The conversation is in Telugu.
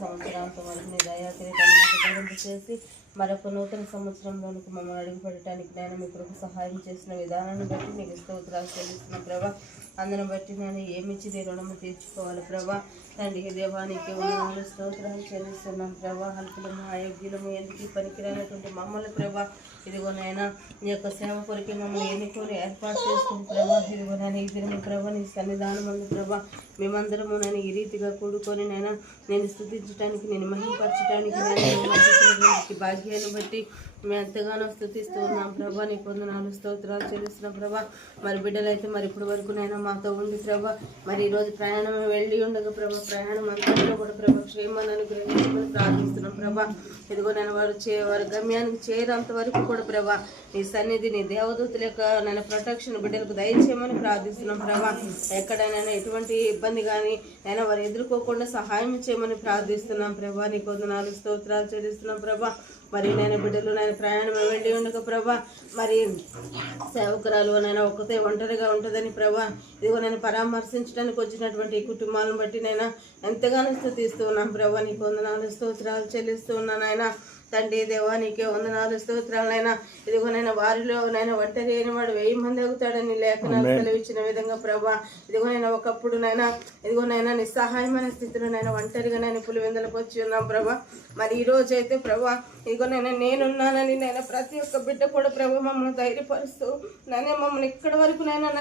సంవత్సరాంతం వరకు నీ దయాకిరీటాన్ని మాకు ధరింప చేసి మరొక నూతన సంవత్సరంలోనికి మమ్మల్ని అడుగుపెట్టడానికి నేను మీ కృప సహాయం చేసిన విధానాన్ని బట్టి నీకు స్తోత్రాలు చెల్లిస్తున్న ప్రభా. అందును బట్టి నేను ఏమిచ్చి నీ రుణము తీర్చుకోవాలి ప్రభా. తండ్రి దేవానికి వందనాలు స్తోత్రాలు చెల్లిస్తున్నాం ప్రభా. అల్పులము అయోగ్యులము ఎందుకు పనికిరానటువంటి మమ్మల్ని ప్రభా ఇదిగోనైనా నీ యొక్క సేవ కొరికి మమ్మల్ని ఎన్నుకొని ఏర్పాటు చేసుకుని ప్రభా. ఇదిగోనైనా ఈ దినము ప్రభా నీ సన్నిధానం ఉంది ప్రభా. మేమందరము నేను ఈ రీతిగా కూడుకొని నేను స్తుతించడానికి నేను మహిమపరచడానికి నేను భాగ్యాన్ని బట్టి మేము ఎంతగానో స్తుతిస్తూ ఉన్నాం ప్రభా. నీ పొందనాలు స్తోత్రాలు చెల్లిస్తున్నాం ప్రభా. మరి బిడ్డలైతే మరి ఇప్పటి వరకు నైనా మాతో ఉంది ప్రభా. మరి ఈరోజు ప్రయాణం వెళ్ళి ఉండగా ప్రభా ప్రయాణం అంతలో కూడా ప్రభా క్షేమాన్ని అనుగ్రహించమని ప్రార్థిస్తున్నాం ప్రభా. ఇదిగో నేను వారు గమ్యానికి చేరేంత వరకు కూడా ప్రభా నీ సన్నిధి నీ దేవదూతుల యొక్క నేను ప్రొటెక్షన్ బిడ్డలకు దయచేయమని ప్రార్థిస్తున్నాం ప్రభా. ఎక్కడైనా ఎటువంటి ఇబ్బంది కానీ నేను వారు ఎదుర్కోకుండా సహాయం చేయమని ప్రార్థిస్తున్నాం ప్రభా. నీ పొందనాలు స్తోత్రాలు చెల్లిస్తున్నాం ప్రభా. మరి నేను బిడ్డలు నేను ప్రయాణం వెళ్ళి ఉండక ప్రభా మరి సేవకురాలు నేను ఒక్కతే ఒంటరిగా ఉంటుందని ప్రభా ఇదిగో నేను పరామర్శించడానికి వచ్చినటువంటి కుటుంబాలను బట్టి నేను ఎంతగానో స్తుతిస్తూ ఉన్నాం ప్రభా. నీకు వందనాలు స్తోత్రాలు చెల్లిస్తూ ఉన్నాను ఆయన తండ్రి దేవా. నీకే వందనాలు స్తోత్రాలైనా ఇదిగో నేను వారిలో నేను ఒంటరి అయిన వాడు 1000 మంది అవుతాడని లేఖనాలు సెలవిచ్చిన విధంగా ప్రభా ఇదిగో నేను ఒకప్పుడు ఇదిగో నిస్సహాయమైన స్థితిలో ఒంటరిగా పులివెందులకు వచ్చి ఉన్నాం ప్రభా. మరి ఈ రోజు అయితే ప్రభా ఇదిగో నేనున్నానని ప్రతి ఒక్క బిడ్డ కూడా ప్రభా మమ్మల్ని ధైర్యపరుస్తూ మమ్మల్ని ఇక్కడి వరకు